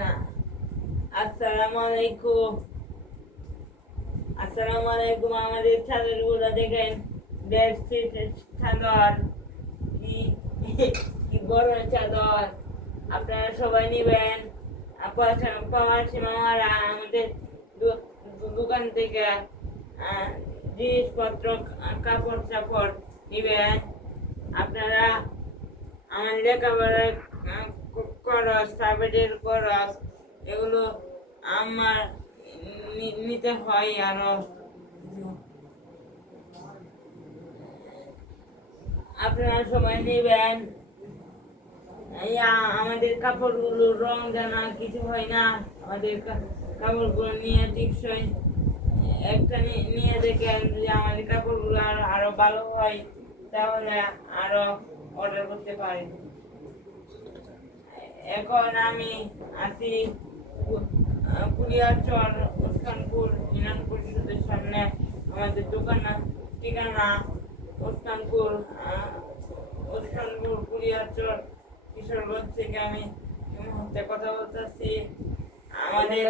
আসসালামু আলাইকুম। আসসালামু আলাইকুম। আমাদের ছাদের গুলো দেখেন, বেডশিট চাদর, কি কি বড় চাদর। আপনারা সবাই নিবেন। প্রবাসী মামারা আমাদের দোকান থেকে জিনিসপত্র, কাপড় চাপড় নিবেন। আপনারা আমার লেখাপড়ার খরচ, প্রাইভেটের খরচ, এগুলো আমার নিতে হয় আরো। আপনারা সবাই নেবেন। আমাদের কাপড়গুলো রং জানা কিছু হয় না। আমাদের কাপড়গুলো নিয়ে টিকসই একটা নিয়ে দেখেন যে আমাদের কাপড়গুলো আরো ভালো হয়, তাহলে আরো অর্ডার করতে পারেন। এখন আমি আছি কুলিয়ারচর, ওসমানপুর ইউনিয়ন পরিষদের সামনে। আমাদের দোকান ঠিকানা ওসমানপুর, কুলিয়ারচর, কিশোরগঞ্জ থেকে আমি এই মুহূর্তে কথা বলতেছি। আমাদের